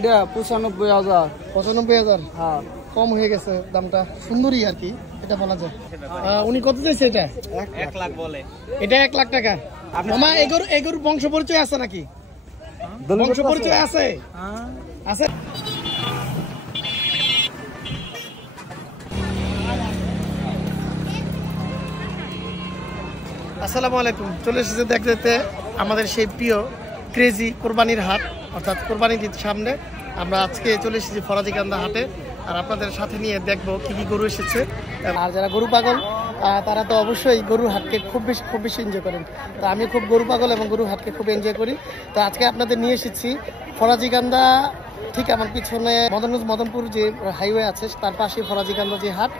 এটা ৯৫,০০০। ৯৫,০০০? হ্যাঁ, কম হয়ে গেছে দামটা, সুন্দরী আর কি, এটা বলা যায়। উনি কত দিয়েছে এটা? ১ লাখ বলে। এটা ১ লাখ টাকা। মামা এগুর বংশ পরিচয় আছে নাকি? বংশ পরিচয় আছে? আছে। আসসালামু আলাইকুম। চলে এসেছে দেখতে দেখতে আমাদের সেই প্রিয় ক্রেজি কোরবানির হাট, অর্থাৎ কোরবানির ঈদ সামনে। আমরা আজকে চলে এসেছি ফরাজিকান্দা হাটে, আর আপনাদের সাথে নিয়ে দেখবো কি কি গরু এসেছে। আর যারা গরু পাগল তারা তো অবশ্যই গরুর হাটকে খুব বেশি এনজয় করেন। তো আমি খুব গরু পাগল এবং গরুর হাটকে খুব এনজয় করি। তো আজকে আপনাদের নিয়ে এসেছি ফরাজিকান্দা, ঠিক আমার পিছনে মদনপুর যে হাইওয়ে আছে তার পাশে ফরাজিকান্দা যে হাট,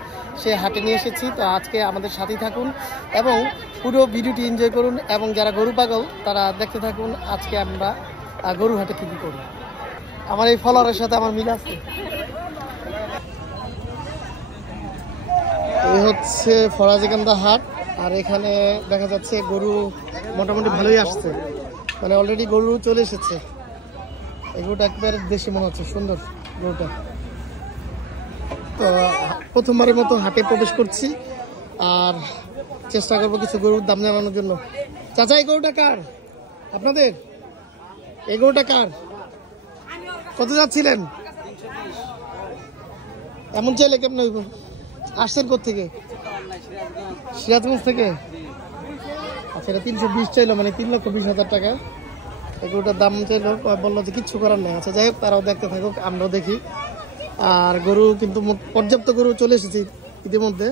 সেই হাটে নিয়ে এসেছি। তো আজকে আমাদের সাথেই থাকুন এবং পুরো ভিডিওটি এনজয় করুন, এবং যারা গরু পাগল তারা দেখতে থাকুন আজকে আমরা গরু হাটে কী কী করি। আমার এই ফলোয়ারের সাথে আমার মিল আছে। এই হচ্ছে ফরাজিকান্দা হাট, আর এখানে দেখা যাচ্ছে গরু মোটামুটি ভালোই আসছে, মানে অলরেডি গরু চলে এসেছে। এই গরুটা একবারে দেশি মনে হচ্ছে, সুন্দর গরুটা। তো প্রথমবারের মতো হাটে প্রবেশ করছি, আর চেষ্টা করবো কিছু গরুর দাম জানানোর জন্য। চাচা, এই গরুটা কার? আপনাদের? এই গরুটা কার? কত যাচ্ছিলেন? এমন চাইলে কেমন হইব? আসছেন কোথেকে? সিরাজগঞ্জ থেকে। আচ্ছা, এটা ৩২০ চাইলো, মানে ৩,২০,০০০ টাকা। গরুটার দাম চাইলো, বললো যে কিচ্ছু করার নেই। আচ্ছা যাই হোক, তারাও দেখতে থাকুক, আমরাও দেখি। আর গরু কিন্তু পর্যাপ্ত গরু চলে এসেছি ইতিমধ্যে।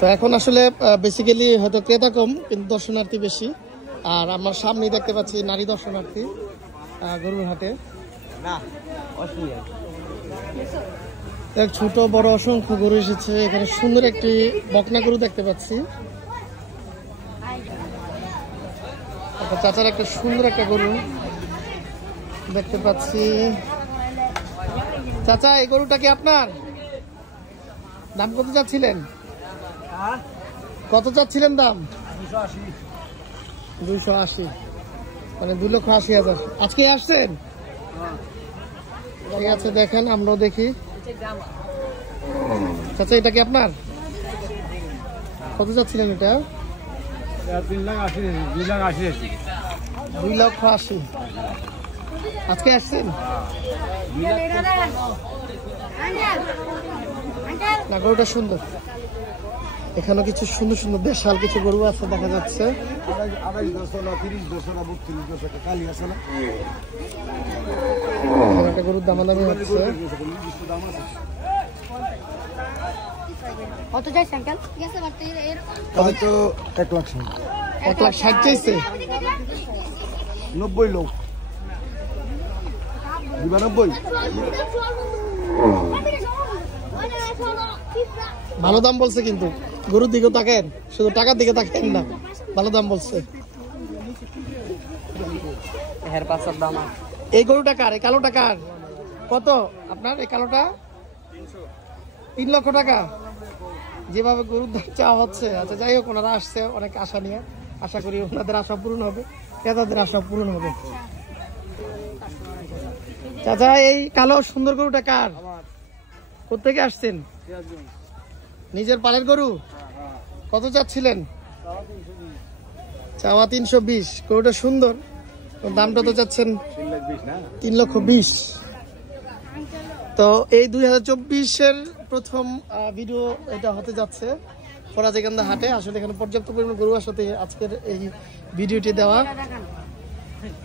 তো এখন আসলে বেসিক্যালি হয়তো ক্রেতা কম, কিন্তু দর্শনার্থী বেশি। আর আমার সামনেই দেখতে পাচ্ছি নারী দর্শনার্থী গরুর হাটে। ছোট বড় অসংখ্য গরু এসেছে এখানে। সুন্দর একটি বকনা গরু দেখতে পাচ্ছি। চাচার একটা সুন্দর একটা গরু দেখতে পাচ্ছি। চাচা, এই গরুটা কি আপনার? দাম কত চাচ্ছিলেন? কত চাচ্ছিলেন দাম? 280, মানে 2,80,০০০। আজকে আসছেন? ঠিক আছে, দেখেন, আমরাও দেখি। চাচা, এটা কি আপনার? কত চাচ্ছিলেন এটা? 2,80,০০০। আজকে আসছেন না? গরুটা সুন্দর। এখানে কিছু সুন্দর সুন্দর দেশাল কিছু গরু আছে দেখা যাচ্ছে। একটা গরুর দামাদামি হচ্ছে। কত চাইছে আঙ্কেল? 1,60,০০০ চাইছে। 90 লোক 92। ভালো দাম বলছে, কিন্তু গরুর দিকে তাকেন, শুধু টাকার দিকে তাকেন না। ভালো দাম বলছে। এই গরুটা কার? এই কালোটা কার? কত আপনার এই কালোটা? 3 লক্ষ টাকা। যেভাবে গরুর দাম চাওয়া হচ্ছে। আচ্ছা যাই হোক, ওনারা আসছে অনেক আশা নিয়ে। আশা করি ওনাদের আশা পূরণ হবে, ক্রেতাদের আশা পূরণ হবে। চাচা, এই কালো সুন্দর গরুটা কার? কোথেকে আসছেন? নিজের পালের গরু? কত চাচ্ছিলেন? চাওয়া 320। গরুটা সুন্দর, দামটা তো চাচ্ছেন 3,20,০০০। তো এই 2024-এর প্রথম ভিডিও এটা হতে যাচ্ছে ফরাজিকান্দা হাটে। আসলে এখানে পর্যাপ্ত পরিমাণ গরু আসাতে আজকের এই ভিডিওটি দেওয়া।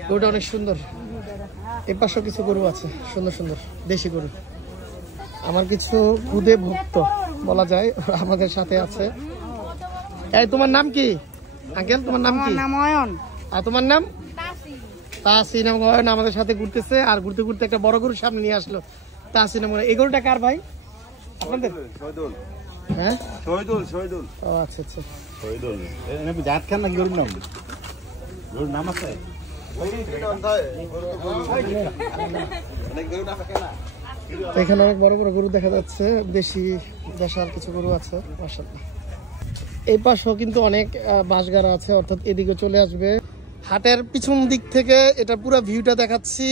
গরুটা অনেক সুন্দর। এর পাশেও কিছু গরু আছে সুন্দর সুন্দর দেশি গরু। আমার কিছু খুদে ভক্ত বলা যায় আমাদের সাথে আছে। এই, তোমার নাম কি আঙ্কেল? তোমার নাম কি? অয়ন। আর তোমার নাম? তাসি নাম। অয়ন আমাদের সাথে ঘুরতেছে, আর ঘুরতে ঘুরতে একটা বড় গরু সামনে নিয়ে আসলো। তাসি নাম। এই গরুটা কার ভাই? আপনাদের? হ্যাঁ, শহীদুল। ও আচ্ছা আচ্ছা, শহীদুল। এনে জাত খান না গরুর নাম? গরুর নাম আছে? এখানে অনেক বড় বড় গরু দেখা যাচ্ছে, দেশাল কিছু গরু আছে মাশাআল্লাহ। এই পাশেও কিন্তু অনেক বাঁশগাড়া আছে, অর্থাৎ এদিকে চলে আসবে হাটের পিছন দিক থেকে এটা পুরো ভিউটা দেখাচ্ছি।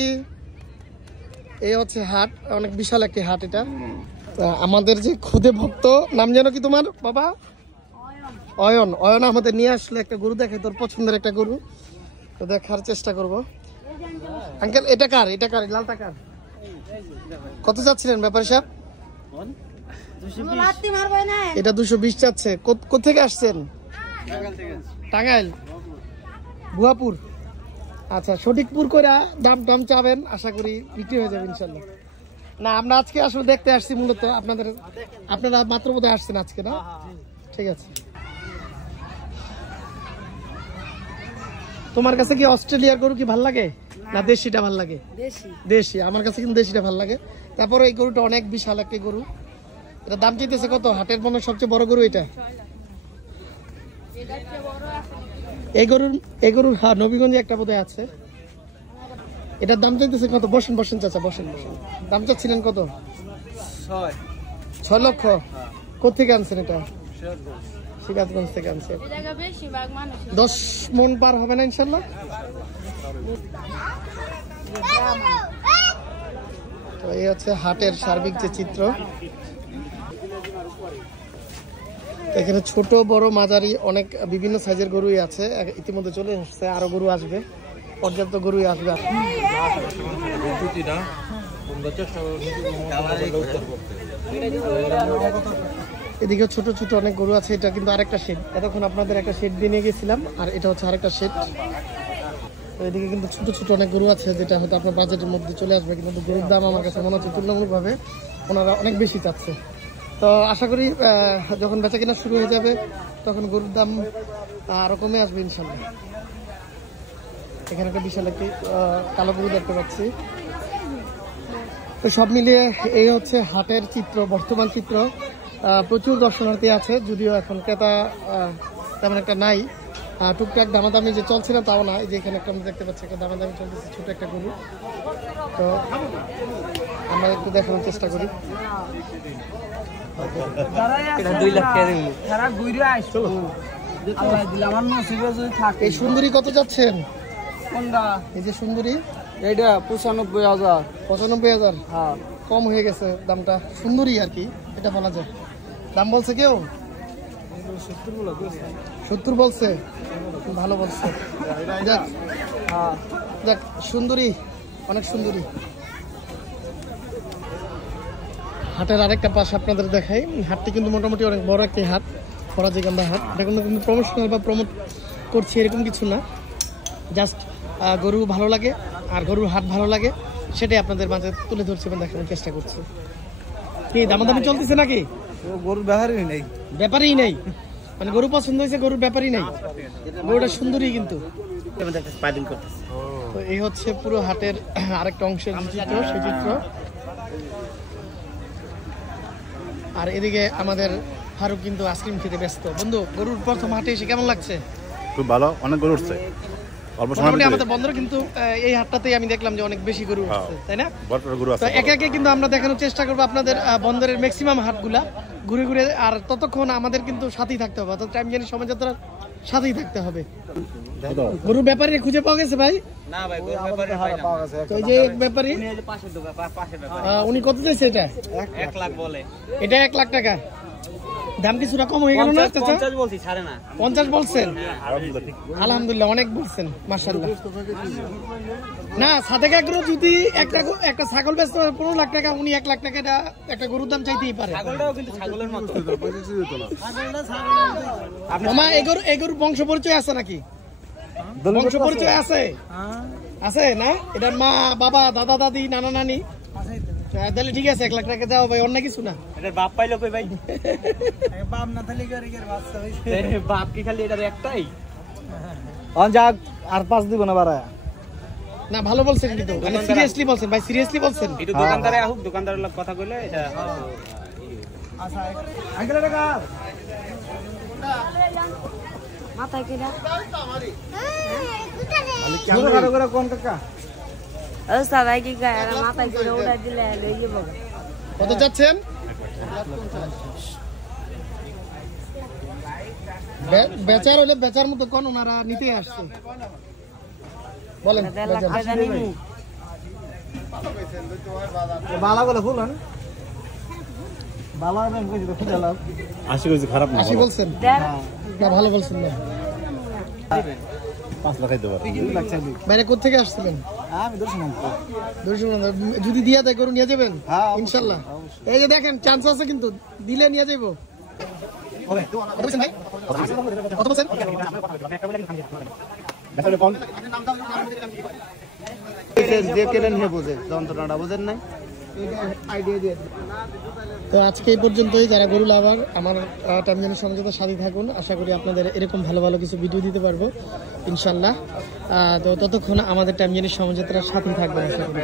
এই হচ্ছে হাট, অনেক বিশাল একটি হাট এটা। আমাদের যে খুদে ভক্ত, নাম যেন কি তোমার বাবা? অয়ন। অয়ন আমাদের নিয়ে আসলে একটা গরু, দেখে তোর পছন্দের একটা গরু, তো দেখার চেষ্টা করব। আঙ্কেল এটা কার? এটা কার? লালটা কার? কত যাচ্ছিলেন ব্যাপারী সাহেব? এটা 220 চাচ্ছে। কোথেকে আসছেন? টাঙ্গাইল, ভুয়াপুর। আচ্ছা, সঠিকপুর করে দাম চাবেন, আশা করি বিক্রি হয়ে যাবে ইনশাল্লাহ। না, আমরা আজকে আসলে দেখতে আসছি মূলত আপনারা মাত্র বোধহয় আসছেন আজকে, না? ঠিক আছে। তোমার কাছে কি অস্ট্রেলিয়ার গরু কি ভাল লাগে না দেশিটা ভাল লাগে? দেশি। আমার কাছে কিন্তু দেশিটা ভাল লাগে। তারপরে এই গরুটা অনেক বিশাল একটা গরু। এটা দাম চাইতেছে কত? হাটের মনে সবচেয়ে বড় গরু এটা। এই গরুর হ্যাঁ, নবীগঞ্জে একটা বোধহয় আছে। এটার দাম চাইতেছে কত? বসেন চাচা, বসেন। দাম চাচ্ছিলেন কত? 6 লক্ষ। কোথেকে আনছেন এটা? সিরাজগঞ্জ থেকে আনছেন। 10 মন পার হবে না ইনশাল্লাহ? তো এই হচ্ছে হাটের সার্বিক যে চিত্র। এখানে ছোট বড় মাঝারি অনেক বিভিন্ন সাইজের গরুই আছে। ইতিমধ্যে চলে আসছে, আরো গরু আসবে, পর্যাপ্ত গরুই আসবে। এদিকে ছোট ছোট অনেক গরু আছে। এটা কিন্তু আরেকটা শেড, এতক্ষণ আপনাদের একটা শেড দিয়ে নিয়ে গেছিলাম, আর এটা হচ্ছে আরেকটা শেড। তো এদিকে কিন্তু ছোট ছোট অনেক গরু আছে, যেটা হয়তো আপনার বাজেটের মধ্যে চলে আসবে, কিন্তু গরুর দাম আমার কাছে মনে হচ্ছে তুলনামূলকভাবে ওনারা অনেক বেশি চাচ্ছে। তো আশা করি যখন বেচা কেনা শুরু হয়ে যাবে তখন গরুর দাম আরো কমে আসবে ইনশাল্লাহ। এখানে একটা বিশাল একটি কালো গরু দেখতে পাচ্ছি। তো সব মিলিয়ে এই হচ্ছে হাটের চিত্র, বর্তমান চিত্র। প্রচুর দর্শনার্থী আছে, যদিও এখন ক্রেতা তেমন একটা নাই। টুকটাক দামাদামি যে চলছে না তাও না। এই যে এখানে একটা আমরা দেখতে পাচ্ছি একটা দামাদামি চলতেছে, ছোট একটা গরু। তো আমরা একটু দেখানোর চেষ্টা করি। এই সুন্দরী কত যাচ্ছেন? এই যে সুন্দরী, এইটা 95,000। 95,000? হ্যাঁ, কম হয়ে গেছে দামটা। সুন্দরী আর কি, এটা বলা যায়। দাম বলছে কেউ? 70 বলছে। ভালো বলছে। যাক, সুন্দরী, অনেক সুন্দরী। হাটের আরেকটা পাশ আপনাদের দেখাই। হাটটি কিন্তু মোটামুটি অনেক বড় একটি হাট, ফরাজিকান্দা হাট। এটা কিন্তু প্রমোশনাল বা প্রমোট করছি এরকম কিছু না, জাস্ট গরু ভালো লাগে আর গরুর হাট ভালো লাগে, সেটাই আপনাদের মাঝে তুলে ধরছি এবং দেখানোর চেষ্টা করছি। কি দামাদামি চলতেছে নাকি? গরুর ব্যাপারই নেই। ব্যাপারই নেই মানে গরু পছন্দ হয়েছে, গরুর ব্যাপারই নেই। গরুটা সুন্দরী কিন্তু। তো এই হচ্ছে পুরো হাটের আরেকটা অংশের চিত্র, সেই চিত্র। আর এদিকে আমাদের ফারুক কিন্তু আইসক্রিম খেতে ব্যস্ত। বন্ধু, গরুর প্রথম হাটে এসে কেমন লাগছে? খুব ভালো, অনেক গরু উঠছে অল্প সময়। আমাদের বন্দরে কিন্তু এই হাটটাতেই আমি দেখলাম যে অনেক বেশি গরু উঠছে, তাই না? গরু আছে। তো একে একে কিন্তু আমরা দেখানোর চেষ্টা করবো আপনাদের বন্দরের ম্যাক্সিমাম হাটগুলা ঘুরে ঘুরে। আর ততক্ষণ আমাদের কিন্তু সাথেই থাকতে হবে, অর্থাৎ টাইম জানি শোভাযাত্রার সাথেই থাকতে হবে। গরুর ব্যাপারী খুঁজে পাওয়া গেছে ভাই? না ভাই, গরুর ব্যাপারে পাওয়া গেছে। তো এই যে ব্যাপারী, উনি কত চাইছে এটা? 1 লাখ বলে। এটা 1 লাখ টাকা। দাম কিছুটা কম হয়ে গেল না? 50 বলছি, ছাড়ে না। 50 বলছেন? আলহামদুলিল্লাহ, অনেক বলছেন, মাশাআল্লাহ। না, সাদেক এগ্রো যদি একটা ছাগল বেচতে 15 লাখ টাকা, উনি 1 লাখ টাকা একটা গরুর দাম চাইতেই পারে। ছাগলটাও কিন্তু ছাগলের মতো। মামা, এই গরুর বংশ পরিচয় আছে নাকি? বংশ পরিচয় আছে? আছে না? এটার মা, বাবা, দাদা, দাদি, নানা, নানি? তাহলে ঠিক আছে, 1 লাখ টাকা যাও ভাই, অন্য কিছু না। এটার বাপ পাইলো কই ভাই? বাপ না থাকলে বাচ্চা হইছে। বাপ কি খালি এটার একটাই? যাক, আর 5 দিব না বাড়া। না, ভালো বলছেন কিন্তু, মানে সিরিয়াসলি বলছেন ভাই, সিরিয়াসলি বলছেন। একটু দোকানদারে আহুক, দোকানদারের লোক কথা কইলে এটা। আচ্ছা, আঙ্কেল টাকা মাথায় কিনা ছোট কারো করে কোন কাকা? সবাই কি মাথায় করে উড়াই দিলে লই যাব। কত যাচ্ছেন? বেচার হলে বেচার মতো কোন ওনারা নিতে আসছে। বলেন দেড় লাখ টাকা নিমু বালা বলে ফুল হন বালা আমি কইছি তো খুঁজে লাভ 80 কইছি খারাপ না 80 বলছেন না ভালো বলছেন না 5 লাখ দিতে পারো 2 লাখ চাইলি বাইরে কোথা থেকে আসছিলেন আমি দর্শন যদি দিয়া দেয় গরু নিয়ে যাবেন হ্যাঁ, ইনশাল্লাহ এই যে দেখেন চান্স আছে কিন্তু দিলে নিয়ে যাইবো কত বলছেন ভাই কত বলছেন যে কেনেন হে বোঝে যন্ত্রণাটা বোঝেন নাই আইডিয়া দিয়ে তো আজকে এই পর্যন্তই। যারা গরু লাভার আমার টাইমজনের সমঝোতার সাথে থাকুন, আশা করি আপনাদের এরকম ভালো ভালো কিছু ভিডিও দিতে পারবো ইনশাল্লাহ। তো ততক্ষণ আমাদের টাইমজনের সমঝোতার সাথে থাকবেন আশা করি।